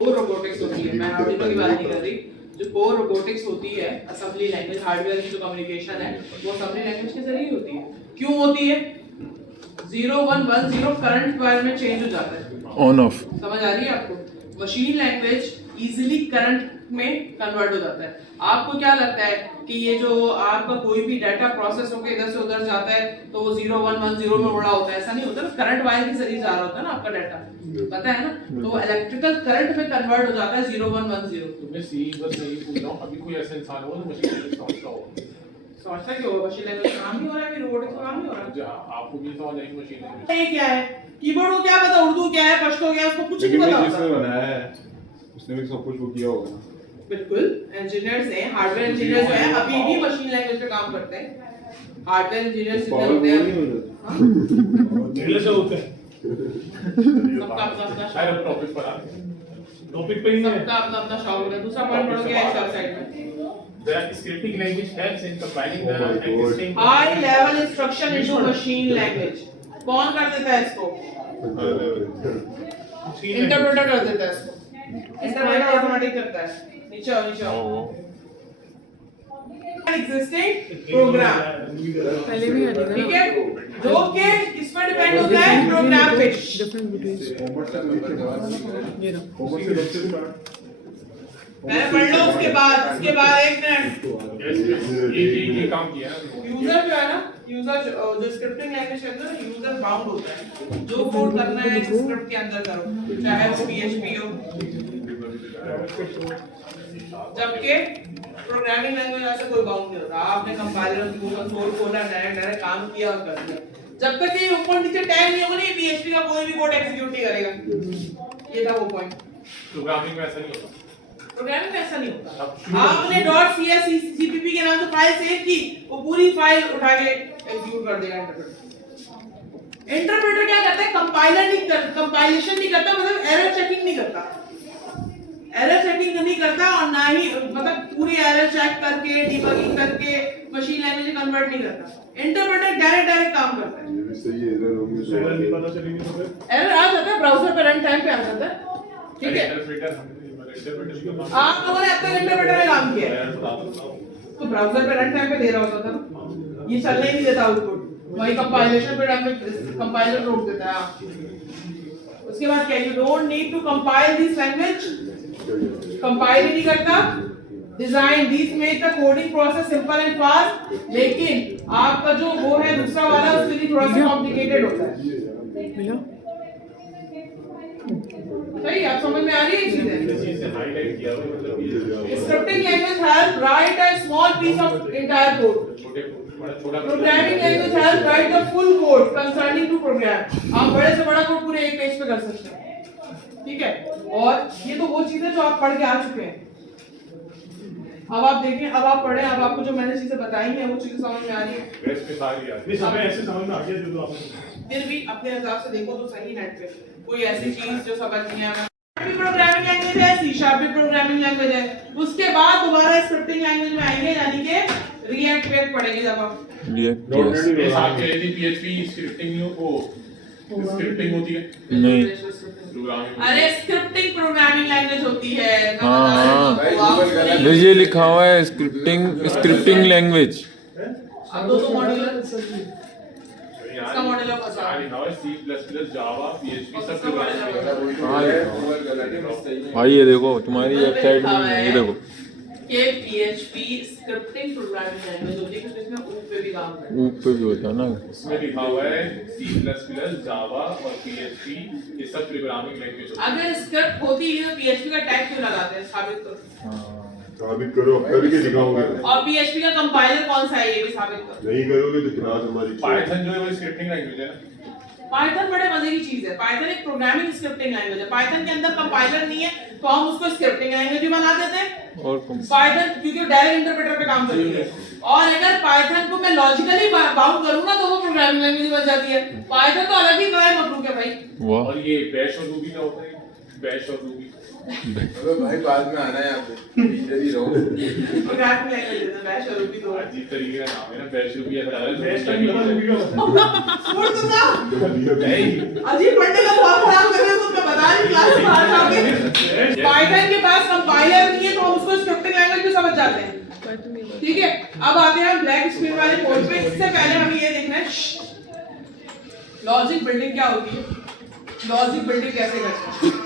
Core robotics होती है, मैं आर्डिनो की बात नहीं कर रही, जो कोर रोबोटिक्स होती है असेंबली लैंग्वेज, हार्डवेयर की जो कम्युनिकेशन है वो असेंबली लैंग्वेज के जरिए होती है। क्यों होती है? 0110 करंट वायर में चेंज हो जाता है, ऑन ऑफ। समझ आ रही है आपको? मशीन लैंग्वेज इजीली करंट में कन्वर्ट हो जाता है। आपको क्या लगता है कि ये जो आपका कोई भी डाटा प्रोसेस होकर इधर से उधर जाता है तो वो 0110 में बड़ा होता है? ऐसा नहीं होता ना, करंट वायर के जरिए जा रहा होता है ना आपका डाटा, पता है ना? तो इलेक्ट्रिकल करंट में कन्वर्ट हो जाता है 0110। मैं सी बस यही पूछ रहा हूं, अभी कोई ऐसा इंसान हो जो मशीन लैंग्वेज समझता हो? समझता क्यों होगा? मशीन लैंग्वेज काम नहीं हो रहा है, रोबोटिक्स काम नहीं हो रहा है। जहां आपको भी समझ आई मशीन लैंग्वेज ये क्या है? कीबोर्ड को क्या पता उर्दू क्या है, पश्तो क्या है, उसको कुछ नहीं लेकिन पता जिसने होता। बनाया है उसने भी सब कुछ वो किया होगा ना। बिल्कुल, इंजीनियर्स हैं, हार्डवेयर इंजीनियर जो है अभी भी मशीन लैंग्वेज पे काम करते हैं। हार्डवेयर इंजीनियर्स जितने होते हैं नीले से होते हैं। सबका अपना अपना शायद शौक, टॉपिक पर आ गए, टॉपिक पे ही है। सबका अपना अपना शौक होता है। दूसरा पॉइंट पढ़ो क्या है साइड में? The scripting language helps in combining the existing high level instruction into machine language. कौन कर देता है इसको? इंटरप्रेटर कर देता है इसको। इंटरप्रेटर ऑटोमेटिक करता है। नीचे आओ, नीचे आओ। एग्जिस्टिंग प्रोग्राम, पहले भी आएगा ठीक है, जो कि किस पर डिपेंड होता है? प्रोग्राम पे। पहले पढ़ लो, उसके बाद एक मिनट। ये काम किया है। यूजर जो है ना, यूजर जो स्क्रिप्टिंग लैंग्वेज के अंदर यूजर बाउंड होता है। जो कोड करना है स्क्रिप्ट के अंदर करो, चाहे वो PHP हो। जबकि प्रोग्रामिंग लैंग्वेज ऐसे कोई बाउंड नहीं होता। आपने कंपाइलर कंसोल खोला, डायरेक्ट काम किया और कर दिया। जब तक ये ऊपर नीचे टैग नहीं होगा, ये PHP का कोई भी कोड एग्जीक्यूट नहीं करेगा। ये था वो पॉइंट। प्रोग्रामिंग में ऐसा नहीं होता। प्रोग्रामिंग में ऐसा नहीं होता। आपने .cscpp के नाम से फाइल सेव की, वो पूरी फाइल उठा के एग्जीक्यूट कर देगा इंटरप्रेटर। इंटरप्रेटर क्या करता है? कंपाइलर नहीं कर, कंपाइलेशन नहीं करता, मतलब एरर चेकिंग नहीं करता। एरर चेकिंग नहीं करता और ना ही मतलब पूरी एरर चेक करके डिबगिंग करके मशीन लैंग्वेज में कन्वर्ट नहीं करता। इंटरप्रेटर डायरेक्ट काम करता है। ये भी सही है, एरर होंगे तो नहीं पता चलेगी तो फिर एरर आ जाता है ब्राउज़र पे रन टाइम पे आ जाता है, ठीक है। इंटरप्रेटर इंटरप्रेटर आप लोगों ने अब तक इंटरप्रेटर में काम किया है तो ब्राउज़र पे रन टाइम पे दे रहा होता था, ये चलने नहीं देता आउटपुट, वही कंपाइलेशन पे टाइम पे कंपाइलर रोक देता है। उसके बाद क्या? You don't need to compile this language, compile ही नहीं करता। Design this make the coding process simple and fast, लेकिन आपका जो वो है दूसरा वाला उसके लिए थोड़ा सा कॉम्प्लिकेटेड होता है। मिला सही, आप समझ में आ रही है चीजें? से हाईलाइट किया हुआ मतलब ये Scripting language help write a small piece of entire code. छोटा Programming language help write the full code concerning to program. आप बड़े से बड़ा कोड पूरे एक पेज पे कर सकते हैं, ठीक है। और ये तो वो चीजें जो आप पढ़ के आ चुके हैं। अब आप देखें, अब आप पढ़ें, अब आपको जो मैंने चीजें बताई हैं वो चीजें समझ में आ रही है। बेस्ट पे सारी यार नहीं सब ऐसे समझ में आ गया जो आपने फिर भी अपने हिसाब से देखो तो सही नेट पे कोई ऐसी चीज जो समझ नहीं आ रहा। प्रोग्रामिंग लैंग्वेज है, C# भी प्रोग्रामिंग लैंग्वेज है। उसके बाद दोबारा स्क्रिप्टिंग लैंग्वेज में आएंगे, यानी कि रिएक्ट वेक्ट पढ़ेंगे जब आप। ये साथ के यदि PHP स्क्रिप्टिंग हो स्क्रिप्टिंग होती है नहीं। प्रोग्रामिंग अरे स्क्रिप्टिंग प्रोग्रामिंग लैंग्वेज होती है। हाँ, ये लिखा हुआ है स्क्रिप्टिंग लैंग्वेज। अब दो मॉड्यूलर इसका मॉड्यूलर कौन सा है? C++, जावा, PHP सब प्रोग्रामिंग भाई ये देखो तुम्हारी वेबसाइट में, ये देखो कि PHP स्क्रिप्टिंग प्रोग्रामिंग लैंग्वेज होती है, क्योंकि इसमें ऊप पे भी काम करता है। ऊप पे भी होता है ना। इसमें लिखा हुआ है C++, जावा और PHP ये सब प्रोग्रामिंग लैंग्वेज होती है। अगर स्क्रिप्ट होती है तो PHP का टैग क्यों लगाते हैं? साबित करो। साबित करो, करके दिखाओगे। और PHP का कंपाइलर कौन सा है ये भी साबित करो। नहीं करोगे तो क्लास हमारी पाइथन जो है वो स्क्रिप्टिंग लैंग्वेज है ना। पाइथन बड़े मजे की चीज है। पाइथन एक प्रोग्रामिंग स्क्रिप्टिंग लैंग्वेज है। पाइथन के अंदर कंपाइलर नहीं है तो हम उसको स्क्रिप्टिंग लैंग्वेज भी बना देते हैं। और पाइथन क्योंकि डायरेक्ट इंटरप्रेटर पे काम करती है, और अगर पाइथन को मैं लॉजिकली बाउंड करूंगा तो वो प्रोग्रामिंग लैंग्वेज बन जाती है। पाइथन तो अलग ही मखलूक है भाई। वाह। और ये बैश और रूबी का होता है, बैश और रूबी। अबे भाई बाद में आना है यहाँ पे, इधर ही रहो। प्रोग्रामिंग लैंग्वेज है बैश और रूबी तो अजीब तरीके का नाम है ना, बैश रूबी ऐसा अलग बैश का छोड़ दो ना, नहीं अजीब पढ़ने का बहुत खराब कर रहे हो तुम, मैं बता सारी क्लास बाहर जाओगे। पाइथन के पास कंपाइलर नहीं है तो हम उसको स्क्रिप्टिंग लैंग्वेज में समझ जाते हैं, ठीक है। अब आते हैं ब्लैक स्क्रीन वाले कोड पे। इससे पहले हमें ये देखना है लॉजिक बिल्डिंग क्या होती है, लॉजिक बिल्डिंग कैसे करते हैं।